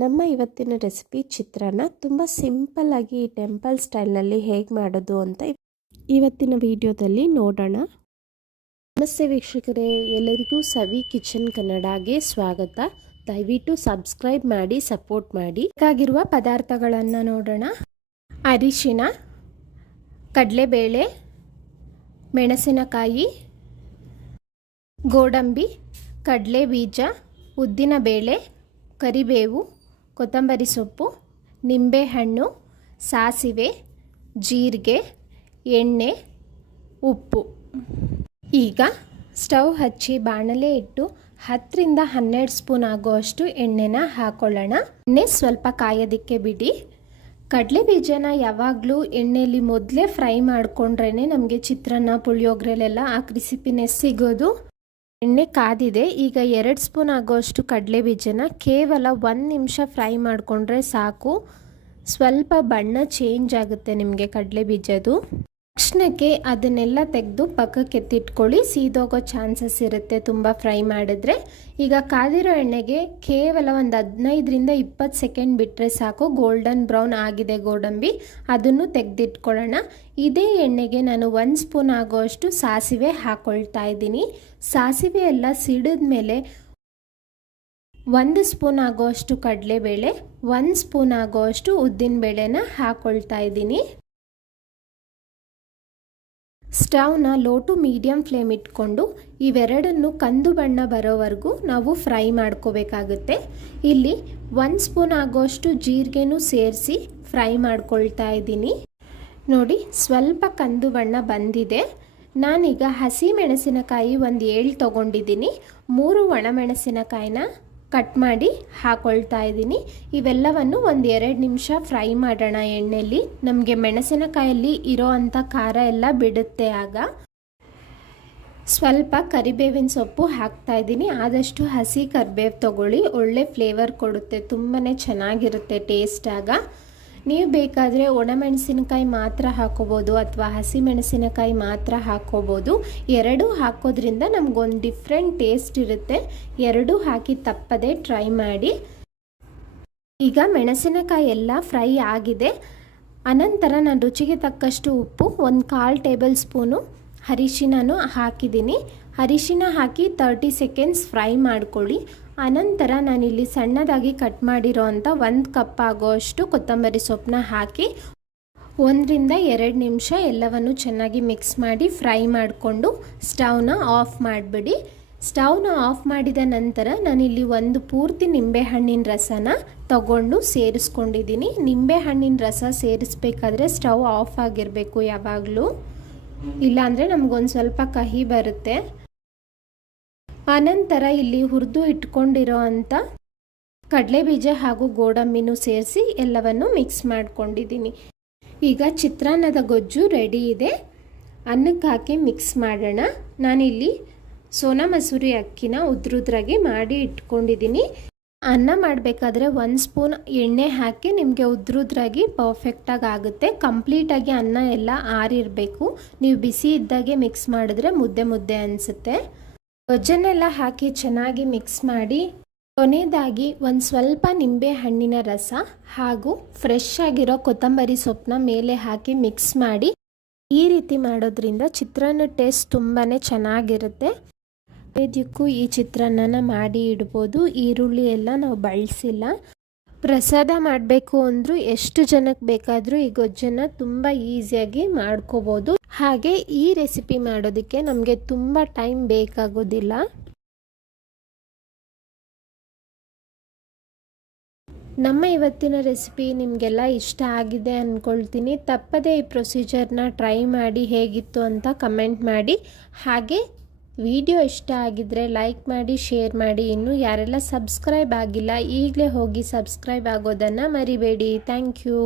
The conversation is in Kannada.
ನಮ್ಮ ಇವತ್ತಿನ ರೆಸಿಪಿ ಚಿತ್ರಾನ್ನ ತುಂಬ ಸಿಂಪಲ್ಲಾಗಿ ಟೆಂಪಲ್ ಸ್ಟೈಲ್ನಲ್ಲಿ ಹೇಗೆ ಮಾಡೋದು ಅಂತ ಇವತ್ತಿನ ವಿಡಿಯೋದಲ್ಲಿ ನೋಡೋಣ. ನಮಸ್ತೆ ವೀಕ್ಷಕರೇ, ಎಲ್ಲರಿಗೂ ಸವಿ ಕಿಚನ್ ಕನ್ನಡಗೆ ಸ್ವಾಗತ. ದಯವಿಟ್ಟು ಸಬ್ಸ್ಕ್ರೈಬ್ ಮಾಡಿ, ಸಪೋರ್ಟ್ ಮಾಡಿ. ಬೇಕಾಗಿರುವ ಪದಾರ್ಥಗಳನ್ನು ನೋಡೋಣ. ಅರಿಶಿನ, ಕಡಲೆಬೇಳೆ, ಮೆಣಸಿನಕಾಯಿ, ಗೋಡಂಬಿ, ಕಡಲೆ ಬೀಜ, ಉದ್ದಿನಬೇಳೆ, ಕರಿಬೇವು, ಕೊತ್ತಂಬರಿ ಸೊಪ್ಪು, ನಿಂಬೆಹಣ್ಣು, ಸಾಸಿವೆ, ಜೀರಿಗೆ, ಎಣ್ಣೆ, ಉಪ್ಪು. ಈಗ ಸ್ಟವ್ ಹಚ್ಚಿ ಬಾಣಲೆ ಇಟ್ಟು 10 ರಿಂದ 12 ಸ್ಪೂನ್ ಆಗುವಷ್ಟು ಎಣ್ಣೆನ ಹಾಕೊಳ್ಳೋಣ. ಎಣ್ಣೆ ಸ್ವಲ್ಪ ಕಾಯೋದಕ್ಕೆ ಬಿಡಿ. ಕಡಲೆ ಬೀಜನ ಯಾವಾಗಲೂ ಎಣ್ಣೆಯಲ್ಲಿ ಮೊದಲೇ ಫ್ರೈ ಮಾಡಿಕೊಂಡ್ರೇ ನಮಗೆ ಚಿತ್ರಾನ್ನ ಪುಳಿಯೋಗರೆಲೆಲ್ಲ ಆ ಕ್ರಿಸಿಪಿನೆಸ್ ಸಿಗೋದು. ಎಣ್ಣೆ ಕಾದಿದೆ. ಈಗ 2 ಸ್ಪೂನ್ ಆಗೋಷ್ಟು ಕಡಲೆ ಬೀಜನ ಕೇವಲ 1 ನಿಮಿಷ ಫ್ರೈ ಮಾಡಿಕೊಂಡ್ರೆ ಸಾಕು. ಸ್ವಲ್ಪ ಬಣ್ಣ ಚೇಂಜ್ ಆಗುತ್ತೆ ನಿಮಗೆ ಕಡಲೆ ಬೀಜದು. ತಕ್ಷಣಕ್ಕೆ ಅದನ್ನೆಲ್ಲ ತೆಗೆದು ಪಕ್ಕಕ್ಕೆ ಎತ್ತಿಟ್ಕೊಳ್ಳಿ, ಸೀದೋಗೋ ಚಾನ್ಸಸ್ ಇರುತ್ತೆ ತುಂಬ ಫ್ರೈ ಮಾಡಿದ್ರೆ. ಈಗ ಕಾದಿರೋ ಎಣ್ಣೆಗೆ ಕೇವಲ ಒಂದು 15 ರಿಂದ 20 ಸೆಕೆಂಡ್ ಬಿಟ್ಟರೆ ಸಾಕು. ಗೋಲ್ಡನ್ ಬ್ರೌನ್ ಆಗಿದೆ ಗೋಡಂಬಿ, ಅದನ್ನು ತೆಗೆದಿಟ್ಕೊಳ್ಳೋಣ. ಇದೇ ಎಣ್ಣೆಗೆ ನಾನು 1 ಸ್ಪೂನ್ ಆಗೋಷ್ಟು ಸಾಸಿವೆ ಹಾಕ್ಕೊಳ್ತಾ ಇದ್ದೀನಿ. ಸಾಸಿವೆ ಎಲ್ಲ ಸಿಡಿದ ಮೇಲೆ 1 ಸ್ಪೂನ್ ಆಗೋಷ್ಟು ಕಡಲೆಬೇಳೆ, 1 ಸ್ಪೂನ್ ಆಗೋಷ್ಟು ಉದ್ದಿನಬೇಳೆನ ಹಾಕ್ಕೊಳ್ತಾ ಇದ್ದೀನಿ. ಸ್ಟವ್ನ ಲೋ ಟು ಮೀಡಿಯಂ ಫ್ಲೇಮ್ ಇಟ್ಕೊಂಡು ಇವೆರಡನ್ನು ಕಂದು ಬಣ್ಣ ಬರೋವರೆಗೂ ನಾವು ಫ್ರೈ ಮಾಡ್ಕೋಬೇಕಾಗುತ್ತೆ. ಇಲ್ಲಿ 1 ಸ್ಪೂನ್ ಆಗೋಷ್ಟು ಜೀರಿಗೆನೂ ಸೇರಿಸಿ ಫ್ರೈ ಮಾಡ್ಕೊಳ್ತಾ ಇದ್ದೀನಿ. ನೋಡಿ, ಸ್ವಲ್ಪ ಕಂದು ಬಣ್ಣ ಬಂದಿದೆ. ನಾನೀಗ ಹಸಿ ಮೆಣಸಿನಕಾಯಿ ಒಂದು 7 ತೊಗೊಂಡಿದ್ದೀನಿ. 3 ಒಣಮೆಣಸಿನಕಾಯಿನ ಕಟ್ ಮಾಡಿ ಹಾಕೊಳ್ತಾ ಇದ್ದೀನಿ. ಇವೆಲ್ಲವನ್ನು ಒಂದು 2 ನಿಮಿಷ ಫ್ರೈ ಮಾಡೋಣ ಎಣ್ಣೆಯಲ್ಲಿ. ನಮಗೆ ಮೆಣಸಿನಕಾಯಲ್ಲಿ ಇರೋ ಅಂಥ ಖಾರ ಎಲ್ಲ ಬಿಡುತ್ತೆ. ಆಗ ಸ್ವಲ್ಪ ಕರಿಬೇವಿನ ಸೊಪ್ಪು ಹಾಕ್ತಾ ಇದ್ದೀನಿ. ಆದಷ್ಟು ಹಸಿ ಕರಿಬೇವು ತಗೊಳ್ಳಿ, ಒಳ್ಳೆ ಫ್ಲೇವರ್ ಕೊಡುತ್ತೆ, ತುಂಬಾ ಚೆನ್ನಾಗಿರುತ್ತೆ ಟೇಸ್ಟ್. ಆಗ ನೀವು ಬೇಕಾದರೆ ಒಣಮೆಣಸಿನಕಾಯಿ ಮಾತ್ರ ಹಾಕೋಬೋದು ಅಥವಾ ಹಸಿ ಮೆಣಸಿನಕಾಯಿ ಮಾತ್ರ ಹಾಕೋಬೋದು. ಎರಡೂ ಹಾಕೋದ್ರಿಂದ ನಮಗೊಂದು ಡಿಫ್ರೆಂಟ್ ಟೇಸ್ಟ್ ಇರುತ್ತೆ. ಎರಡೂ ಹಾಕಿ ತಪ್ಪದೆ ಟ್ರೈ ಮಾಡಿ. ಈಗ ಮೆಣಸಿನಕಾಯಿ ಎಲ್ಲ ಫ್ರೈ ಆಗಿದೆ. ಅನಂತರ ನಾನು ರುಚಿಗೆ ತಕ್ಕಷ್ಟು ಉಪ್ಪು, 1/4 ಟೇಬಲ್ ಸ್ಪೂನು ಅರಿಶಿನೂ ಹಾಕಿದ್ದೀನಿ. ಅರಿಶಿನ ಹಾಕಿ 30 ಸೆಕೆಂಡ್ಸ್ ಫ್ರೈ ಮಾಡ್ಕೊಳ್ಳಿ. ಅನಂತರ ನಾನಿಲ್ಲಿ ಸಣ್ಣದಾಗಿ ಕಟ್ ಮಾಡಿರೋ ಅಂಥ 1 ಕಪ್ ಆಗೋಷ್ಟು ಕೊತ್ತಂಬರಿ ಸೊಪ್ಪನ್ನ ಹಾಕಿ 1 ರಿಂದ 2 ನಿಮಿಷ ಎಲ್ಲವನ್ನು ಚೆನ್ನಾಗಿ ಮಿಕ್ಸ್ ಮಾಡಿ ಫ್ರೈ ಮಾಡಿಕೊಂಡು ಸ್ಟವ್ನ ಆಫ್ ಮಾಡಿಬಿಡಿ. ಸ್ಟವ್ನ ಆಫ್ ಮಾಡಿದ ನಂತರ ನಾನಿಲ್ಲಿ ಒಂದು ಪೂರ್ತಿ ನಿಂಬೆಹಣ್ಣಿನ ರಸನ ತಗೊಂಡು ಸೇರಿಸ್ಕೊಂಡಿದ್ದೀನಿ. ನಿಂಬೆಹಣ್ಣಿನ ರಸ ಸೇರಿಸ್ಬೇಕಾದ್ರೆ ಸ್ಟವ್ ಆಫ್ ಆಗಿರಬೇಕು ಯಾವಾಗಲೂ, ಇಲ್ಲಾಂದರೆ ನಮಗೊಂದು ಸ್ವಲ್ಪ ಕಹಿ ಬರುತ್ತೆ. ಆನಂತರ ಇಲ್ಲಿ ಹುರಿದು ಇಟ್ಕೊಂಡಿರೋ ಅಂಥ ಕಡಲೆಬೀಜ ಹಾಗೂ ಗೋಡಂಬಿನೂ ಸೇರಿಸಿ ಎಲ್ಲವನ್ನು ಮಿಕ್ಸ್ ಮಾಡ್ಕೊಂಡಿದ್ದೀನಿ. ಈಗ ಚಿತ್ರಾನ್ನದ ಗೊಜ್ಜು ರೆಡಿ ಇದೆ. ಅನ್ನಕ್ಕೆ ಹಾಕಿ ಮಿಕ್ಸ್ ಮಾಡೋಣ. ನಾನಿಲ್ಲಿ ಸೋನಾ ಮಸೂರಿ ಅಕ್ಕಿನ ಉದ್ರುದ್ರಾಗಿ ಮಾಡಿ ಇಟ್ಕೊಂಡಿದ್ದೀನಿ. ಅನ್ನ ಮಾಡಬೇಕಾದ್ರೆ 1 ಸ್ಪೂನ್ ಎಣ್ಣೆ ಹಾಕಿ ನಿಮಗೆ ಉದ್ರುದ್ರಾಗಿ ಪರ್ಫೆಕ್ಟಾಗಿ ಆಗುತ್ತೆ. ಕಂಪ್ಲೀಟಾಗಿ ಅನ್ನ ಎಲ್ಲ ಆರಿರಬೇಕು. ನೀವು ಬಿಸಿ ಇದ್ದಾಗೆ ಮಿಕ್ಸ್ ಮಾಡಿದ್ರೆ ಮುದ್ದೆ ಮುದ್ದೆ ಅನಿಸುತ್ತೆ. ಗೊಜ್ಜನ್ನೆಲ್ಲ ಹಾಕಿ ಚೆನ್ನಾಗಿ ಮಿಕ್ಸ್ ಮಾಡಿ ಕೊನೆಯದಾಗಿ ಒಂದು ಸ್ವಲ್ಪ ನಿಂಬೆ ಹಣ್ಣಿನ ರಸ ಹಾಗೂ ಫ್ರೆಶ್ ಆಗಿರೋ ಕೊತ್ತಂಬರಿ ಸೊಪ್ಪನ್ನ ಮೇಲೆ ಹಾಕಿ ಮಿಕ್ಸ್ ಮಾಡಿ. ಈ ರೀತಿ ಮಾಡೋದ್ರಿಂದ ಚಿತ್ರಾನ್ನ ಟೇಸ್ಟ್ ತುಂಬಾ ಚೆನ್ನಾಗಿರುತ್ತೆ. ನೈವೇದ್ಯಕ್ಕೂ ಈ ಚಿತ್ರಾನ್ನನ ಮಾಡಿ ಇಡ್ಬೋದು. ಈರುಳ್ಳಿ ಎಲ್ಲ ನಾವು ಬಳಸಿಲ್ಲ. ಪ್ರಸಾದ ಮಾಡಬೇಕು ಅಂದರೂ ಎಷ್ಟು ಜನಕ್ಕೆ ಬೇಕಾದರೂ ಈ ಗೊಜ್ಜನ್ನು ತುಂಬ ಈಸಿಯಾಗಿ ಮಾಡ್ಕೋಬೋದು. ಹಾಗೆ ಈ ರೆಸಿಪಿ ಮಾಡೋದಕ್ಕೆ ನಮಗೆ ತುಂಬ ಟೈಮ್ ಬೇಕಾಗೋದಿಲ್ಲ. ನಮ್ಮ ಇವತ್ತಿನ ರೆಸಿಪಿ ನಿಮಗೆಲ್ಲ ಇಷ್ಟ ಆಗಿದೆ ಅಂದ್ಕೊಳ್ತೀನಿ. ತಪ್ಪದೇ ಈ ಪ್ರೊಸೀಜರ್ನ ಟ್ರೈ ಮಾಡಿ ಹೇಗಿತ್ತು ಅಂತ ಕಮೆಂಟ್ ಮಾಡಿ. ಹಾಗೆ ವಿಡಿಯೋ ಇಷ್ಟ ಆಗಿದ್ದರೆ ಲೈಕ್ ಮಾಡಿ, ಶೇರ್ ಮಾಡಿ. ಇನ್ನು ಯಾರೆಲ್ಲ ಸಬ್ಸ್ಕ್ರೈಬ್ ಆಗಿಲ್ಲ ಈಗಲೇ ಹೋಗಿ ಸಬ್ಸ್ಕ್ರೈಬ್ ಆಗೋದನ್ನು ಮರಿಬೇಡಿ. Thank you.